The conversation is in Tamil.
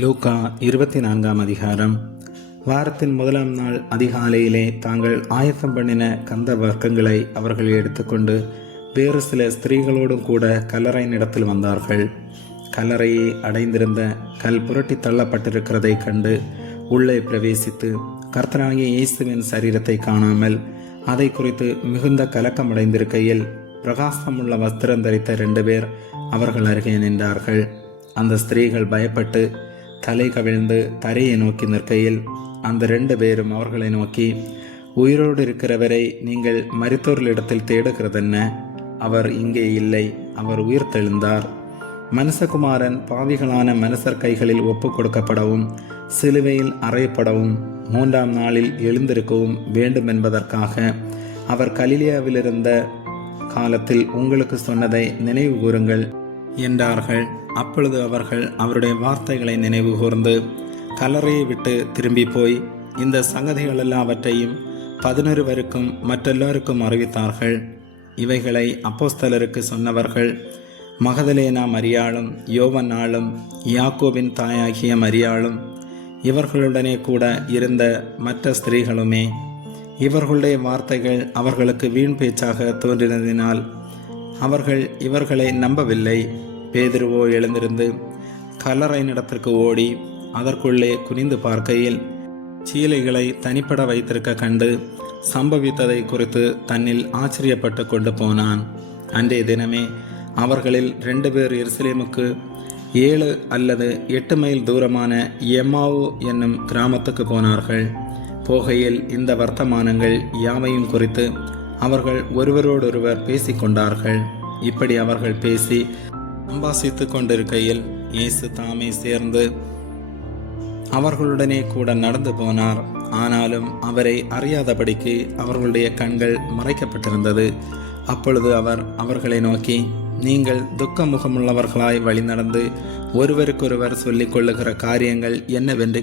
லூக்கா 24 அதிகாரம். வாரத்தின் முதலாம் நாள் அதிகாலையிலே தாங்கள் ஆயத்தம் பண்ணின கந்த வர்க்கங்களை அவர்கள் எடுத்துக்கொண்டு வேறு சில ஸ்திரீகளோடும் கூட கல்லறையினிடத்தில் வந்தார்கள். கல்லறையை அடைந்திருந்த கல் புரட்டி தள்ளப்பட்டிருக்கிறதை கண்டு உள்ளே பிரவேசித்து கர்த்தராகிய இயேசுவின் சரீரத்தை காணாமல் அதை குறித்து மிகுந்த கலக்கமடைந்திருக்கையில் பிரகாசமுள்ள வஸ்திரம் தரித்த 2 பேர் அவர்கள் அருகே நின்றார்கள். அந்த ஸ்திரீகள் பயப்பட்டு தலை கவிழ்ந்து தரையை நோக்கி நிற்கையில் அந்த 2 பேரும் அவர்களை நோக்கி, உயிரோடு இருக்கிறவரை நீங்கள் மரித்தோர்களிடத்தில் தேடுகிறதென்ன? அவர் இங்கே இல்லை, அவர் உயிர்த்தெழுந்தார். மனுஷகுமாரன் பாவிகளான மனுஷர் கைகளில் ஒப்பு கொடுக்கப்படவும் சிலுவையில் அறையப்படவும் 3ஆம் நாளில் எழுந்திருக்கவும் வேண்டும் என்பதற்காக அவர் கலிலேயாவிலிருந்த காலத்தில் உங்களுக்கு சொன்னதை நினைவு கூறுங்கள் என்றார்கள். அப்பொழுது அவர்கள் அவருடைய வார்த்தைகளை நினைவு கூர்ந்து கல்லறையை விட்டு திரும்பி போய் இந்த சங்கதிகள் எல்லாவற்றையும் 11 மற்றெல்லாருக்கும் அறிவித்தார்கள். இவைகளை அப்போஸ்தலருக்கு சொன்னவர்கள் மகதலேனா மரியாளும் யோவன்னாளும் யாக்கோபின் தாயாகிய மரியாளும் இவர்களுடனே கூட இருந்த மற்ற ஸ்திரீகளுமே. இவர்களுடைய வார்த்தைகள் அவர்களுக்கு வீண் பேச்சாக தோன்றினதினால் அவர்கள் இவர்களை நம்பவில்லை. பேதுருவோ எழுந்திருந்து கல்லறையினிடத்திற்கு ஓடி அதற்குள்ளே குனிந்து பார்க்கையில் சீலைகளை தனிப்பட வைத்திருக்க கண்டு சம்பவித்ததை குறித்து தன்னில் ஆச்சரியப்பட்டு கொண்டு போனான். அன்றைய தினமே அவர்களில் 2 பேர் எருசலேமுக்கு 7 அல்லது 8 மைல் தூரமான எம்மாவு என்னும் கிராமத்துக்கு போனார்கள். போகையில் இந்த வர்த்தமானங்கள் யாவையும் குறித்து அவர்கள் ஒருவரோடொருவர் பேசிக்கொண்டார்கள். இப்படி அவர்கள் பேசி சம்பாசித்து கொண்டிருக்கையில் இயேசு தாமே சேர்ந்து அவர்களுடனே கூட நடந்து போனார். ஆனாலும் அவரை அறியாதபடிக்கு அவர்களுடைய கண்கள் மறைக்கப்பட்டிருந்தது. அப்பொழுது அவர் அவர்களை நோக்கி, நீங்கள் துக்க முகமுள்ளவர்களாய் வழி நடந்து ஒருவருக்கொருவர் சொல்லிக் கொள்ளுகிற காரியங்கள் என்னவென்று